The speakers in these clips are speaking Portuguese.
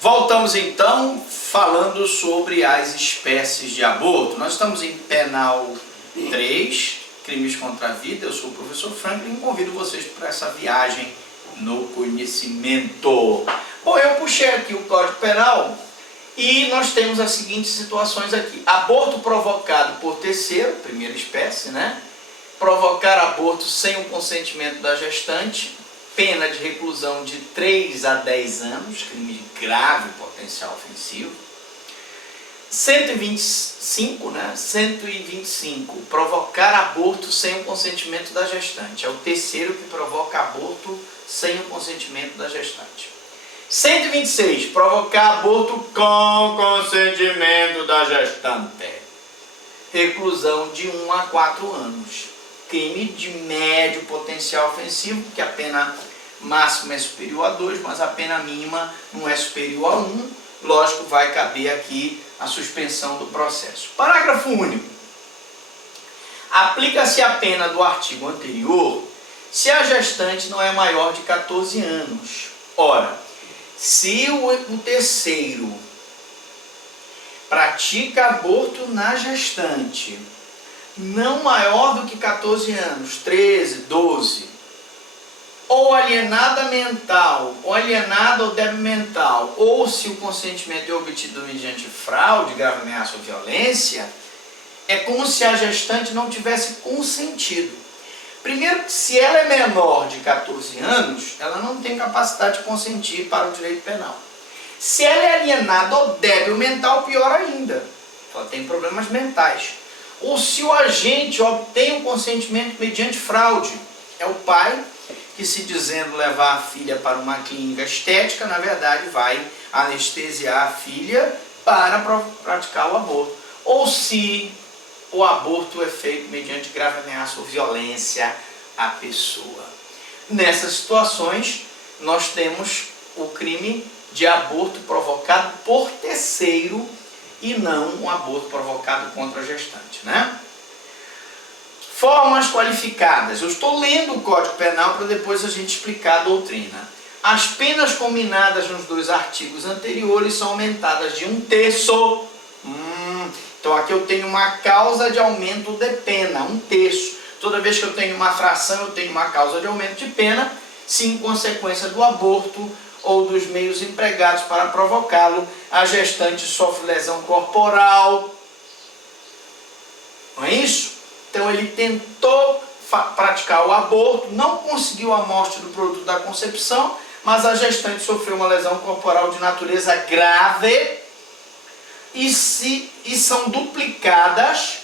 Voltamos então falando sobre as espécies de aborto. Nós estamos em Penal 3, Crimes contra a Vida. Eu sou o professor Franklin e convido vocês para essa viagem no conhecimento. Bom, eu puxei aqui o Código Penal e nós temos as seguintes situações aqui. Aborto provocado por terceiro, primeira espécie, né? Provocar aborto sem o consentimento da gestante, pena de reclusão de 3 a 10 anos, crime de grave potencial ofensivo. 125, né? 125, provocar aborto sem o consentimento da gestante. É o terceiro que provoca aborto sem o consentimento da gestante. 126, provocar aborto com consentimento da gestante. Reclusão de 1 a 4 anos. Crime de médio potencial ofensivo, porque a pena máxima é superior a 2, mas a pena mínima não é superior a 1. Lógico, vai caber aqui a suspensão do processo. Parágrafo único. Aplica-se a pena do artigo anterior se a gestante não é maior de 14 anos. Ora, se o terceiro pratica aborto na gestante não maior do que 14 anos, 13, 12, ou alienada mental, ou alienada ou débil mental, ou se o consentimento é obtido mediante fraude, grave ameaça ou violência, é como se a gestante não tivesse consentido. Primeiro, se ela é menor de 14 anos, ela não tem capacidade de consentir para o direito penal. Se ela é alienada ou débil mental, pior ainda, ela tem problemas mentais. Ou se o agente obtém o consentimento mediante fraude, é o pai que, se dizendo levar a filha para uma clínica estética, na verdade vai anestesiar a filha para praticar o aborto. Ou se o aborto é feito mediante grave ameaça ou violência à pessoa. Nessas situações, nós temos o crime de aborto provocado por terceiro e não um aborto provocado contra a gestante, né? Formas qualificadas. Eu estou lendo o Código Penal para depois a gente explicar a doutrina. As penas combinadas nos dois artigos anteriores são aumentadas de 1/3. Então aqui eu tenho uma causa de aumento de pena, 1/3. Toda vez que eu tenho uma fração, eu tenho uma causa de aumento de pena, se em consequência do aborto ou dos meios empregados para provocá-lo, a gestante sofre lesão corporal. Não é isso? Então ele tentou praticar o aborto, não conseguiu a morte do produto da concepção, mas a gestante sofreu uma lesão corporal de natureza grave e são duplicadas,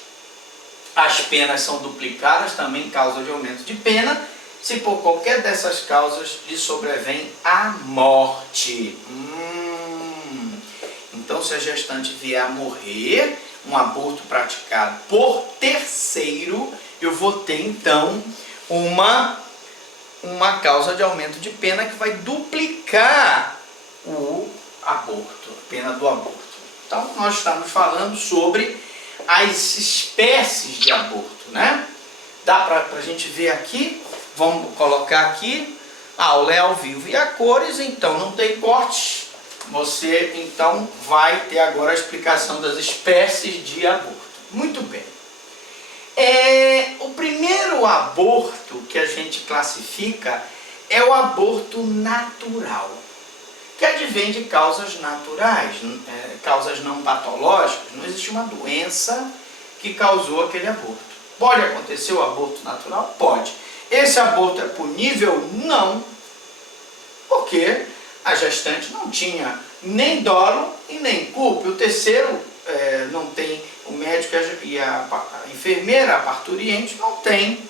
as penas são duplicadas, também causa de aumento de pena, se por qualquer dessas causas lhe sobrevém a morte. Então, se a gestante vier a morrer, um aborto praticado por terceiro, eu vou ter então uma causa de aumento de pena que vai duplicar o aborto, a pena do aborto. Então, nós estamos falando sobre as espécies de aborto, né? Dá para a gente ver aqui. Vamos colocar aqui, o Lé ao vivo e a cores, então não tem corte. Você então vai ter agora a explicação das espécies de aborto. Muito bem. O primeiro aborto que a gente classifica é o aborto natural, que advém de causas naturais, causas não patológicas. Não existe uma doença que causou aquele aborto. Pode acontecer o aborto natural? Pode. Esse aborto é punível? Não, porque a gestante não tinha nem dolo e nem culpa. O terceiro não tem, o médico e a enfermeira, a parturiente, não tem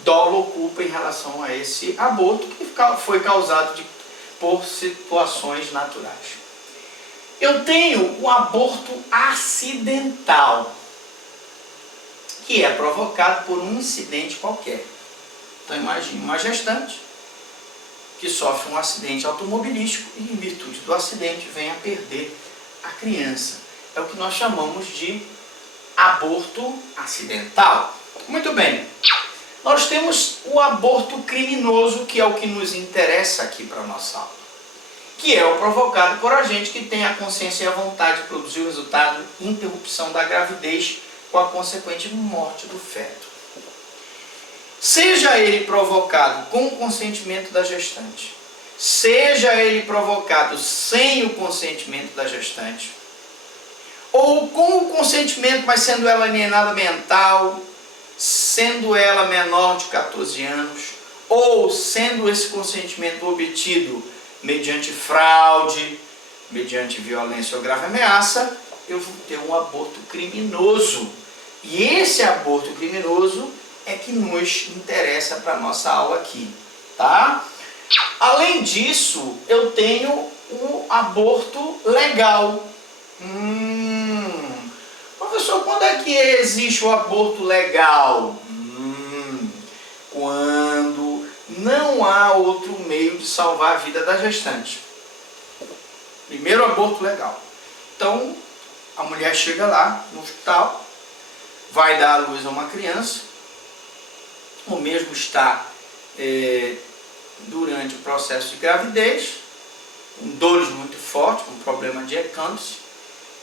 dolo ou culpa em relação a esse aborto que foi causado por situações naturais. Eu tenho o aborto acidental, que é provocado por um incidente qualquer. Então imagine uma gestante que sofre um acidente automobilístico e, em virtude do acidente, vem a perder a criança. É o que nós chamamos de aborto acidental. Muito bem. Nós temos o aborto criminoso, que é o que nos interessa aqui para a nossa aula. que é o provocado por agente que tem a consciência e a vontade de produzir o resultado interrupção da gravidez com a consequente morte do feto. Seja ele provocado com o consentimento da gestante, seja ele provocado sem o consentimento da gestante, ou com o consentimento, mas sendo ela alienada mental, sendo ela menor de 14 anos, ou sendo esse consentimento obtido mediante fraude, mediante violência ou grave ameaça, eu vou ter um aborto criminoso. E esse aborto criminoso é que nos interessa para a nossa aula aqui, tá? Além disso, eu tenho o aborto legal. Professor, quando é que existe o aborto legal? Quando não há outro meio de salvar a vida da gestante. Primeiro, aborto legal. Então, a mulher chega lá no hospital, vai dar à luz a uma criança, ou mesmo está durante o processo de gravidez, com dores muito fortes, com problema de eclâmpsia,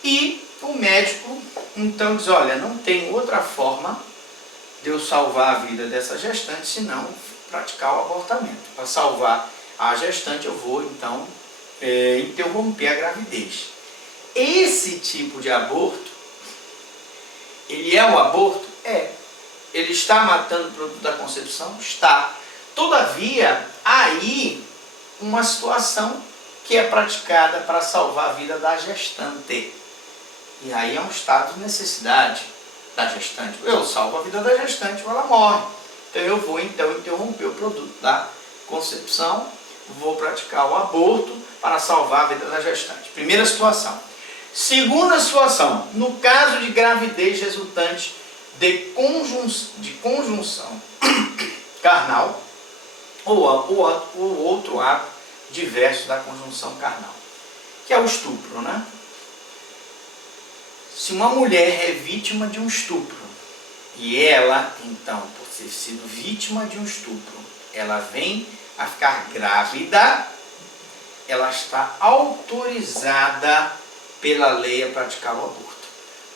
e o médico então diz, olha, não tem outra forma de eu salvar a vida dessa gestante, senão praticar o abortamento. Para salvar a gestante, eu vou então interromper a gravidez. Esse tipo de aborto, ele é um aborto? É. Ele está matando o produto da concepção? Está. Todavia, aí uma situação que é praticada para salvar a vida da gestante. E aí é um estado de necessidade da gestante. Eu salvo a vida da gestante ou ela morre. Então eu vou então interromper o produto da concepção, vou praticar o aborto para salvar a vida da gestante. Primeira situação. Segunda situação, no caso de gravidez resultante de conjunção carnal ou outro ato diverso da conjunção carnal, que é o estupro, né? Se uma mulher é vítima de um estupro e ela, então, por ter sido vítima de um estupro, ela vem a ficar grávida, ela está autorizada pela lei a praticar o aborto.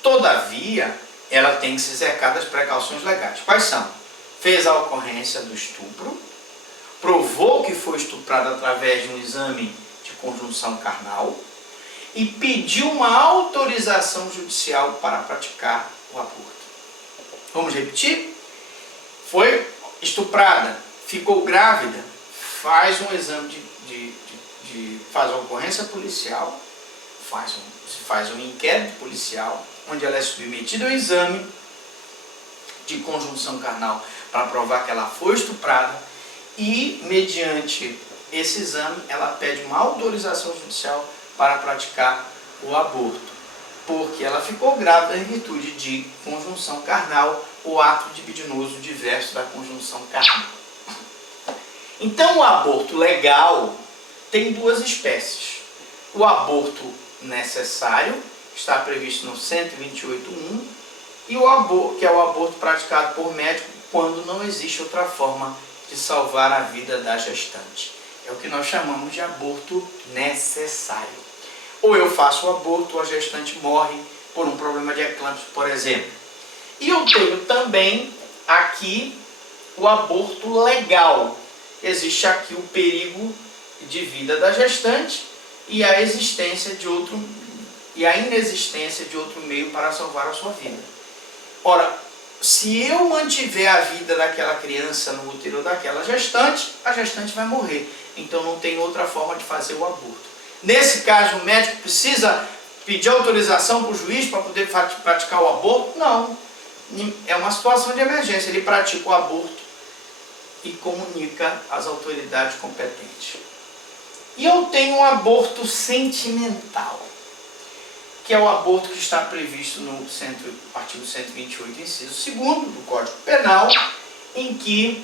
Todavia, ela tem que se cercar das precauções legais. Quais são? Fez a ocorrência do estupro, provou que foi estuprada através de um exame de conjunção carnal e pediu uma autorização judicial para praticar o aborto. Vamos repetir? Foi estuprada, ficou grávida, faz um exame faz uma ocorrência policial, faz um inquérito policial, onde ela é submetida ao exame de conjunção carnal para provar que ela foi estuprada e, mediante esse exame, ela pede uma autorização judicial para praticar o aborto, porque ela ficou grávida em virtude de conjunção carnal ou ato libidinoso diverso da conjunção carnal. Então, o aborto legal tem duas espécies. O aborto necessário, está previsto no 128.1, e o aborto, que é o aborto praticado por médico quando não existe outra forma de salvar a vida da gestante. É o que nós chamamos de aborto necessário. Ou eu faço o aborto ou a gestante morre por um problema de eclâmpsia, por exemplo. E eu tenho também aqui o aborto legal. Existe aqui o perigo de vida da gestante e a inexistência de outro meio para salvar a sua vida. Ora, se eu mantiver a vida daquela criança no útero daquela gestante, a gestante vai morrer. Então não tem outra forma de fazer o aborto. Nesse caso, o médico precisa pedir autorização para o juiz para poder praticar o aborto? Não. É uma situação de emergência. Ele pratica o aborto e comunica às autoridades competentes. E eu tenho um aborto sentimental, que é o aborto que está previsto no artigo 128, inciso 2º do Código Penal, em que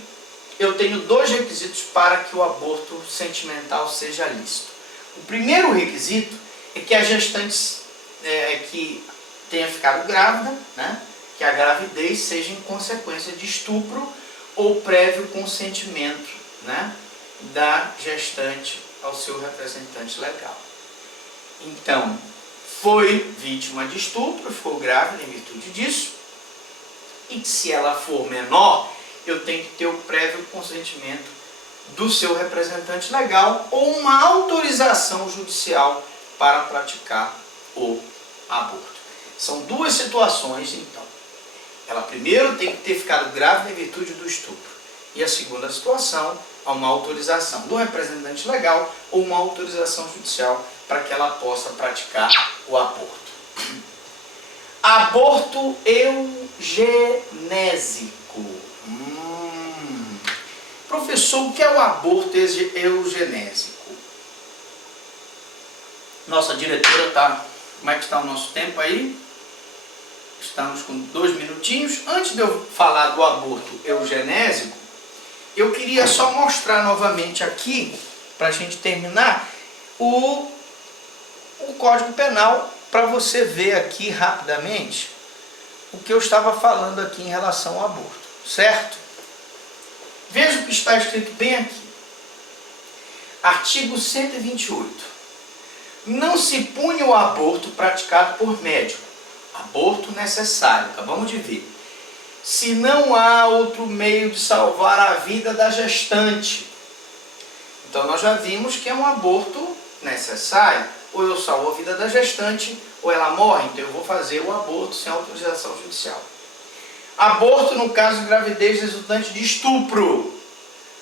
eu tenho dois requisitos para que o aborto sentimental seja lícito. O primeiro requisito é que a gestante que tenha ficado grávida, né, que a gravidez seja em consequência de estupro ou prévio consentimento, né, da gestante ao seu representante legal. Então, foi vítima de estupro, ficou grávida em virtude disso, e se ela for menor, eu tenho que ter o prévio consentimento do seu representante legal ou uma autorização judicial para praticar o aborto. São duas situações, então. Ela primeiro tem que ter ficado grávida em virtude do estupro. E a segunda situação, há uma autorização do representante legal ou uma autorização judicial para que ela possa praticar o aborto. Aborto eugenésico. Professor, o que é o aborto eugenésico? Nossa diretora está... Como é que está o nosso tempo aí? Estamos com 2 minutinhos. Antes de eu falar do aborto eugenésico, eu queria só mostrar novamente aqui, para a gente terminar, o Código Penal, para você ver aqui rapidamente o que eu estava falando aqui em relação ao aborto, certo? Veja o que está escrito bem aqui. Artigo 128. Não se pune o aborto praticado por médico. Aborto necessário, acabamos de ver. Se não há outro meio de salvar a vida da gestante. Então nós já vimos que é um aborto necessário. Ou eu salvo a vida da gestante, ou ela morre. Então eu vou fazer o aborto sem autorização judicial. Aborto no caso de gravidez resultante de estupro.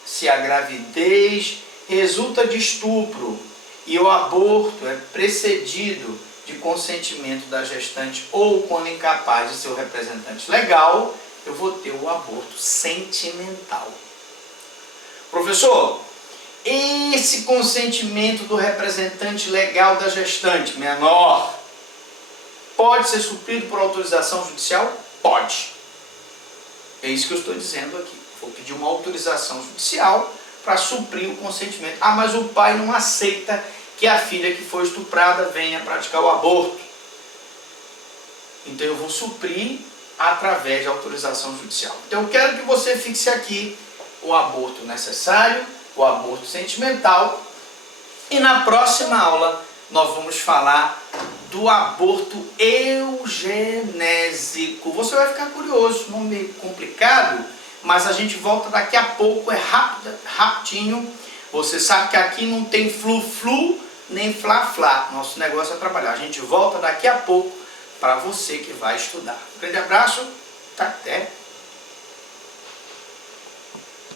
Se a gravidez resulta de estupro e o aborto é precedido de consentimento da gestante ou quando incapaz de seu representante legal, eu vou ter o aborto sentimental. Professor, esse consentimento do representante legal da gestante menor pode ser suprido por autorização judicial? Pode. É isso que eu estou dizendo aqui. Vou pedir uma autorização judicial para suprir o consentimento. Ah, mas o pai não aceita que a filha que foi estuprada venha praticar o aborto. Então eu vou suprir através de autorização judicial. Então eu quero que você fixe aqui o aborto necessário, o aborto sentimental. E na próxima aula nós vamos falar do aborto eugenésico. Você vai ficar curioso, nome complicado, mas a gente volta daqui a pouco, é rapidinho. Você sabe que aqui não tem flu-flu, nem flá-flá. Nosso negócio é trabalhar. A gente volta daqui a pouco para você que vai estudar. Um grande abraço, até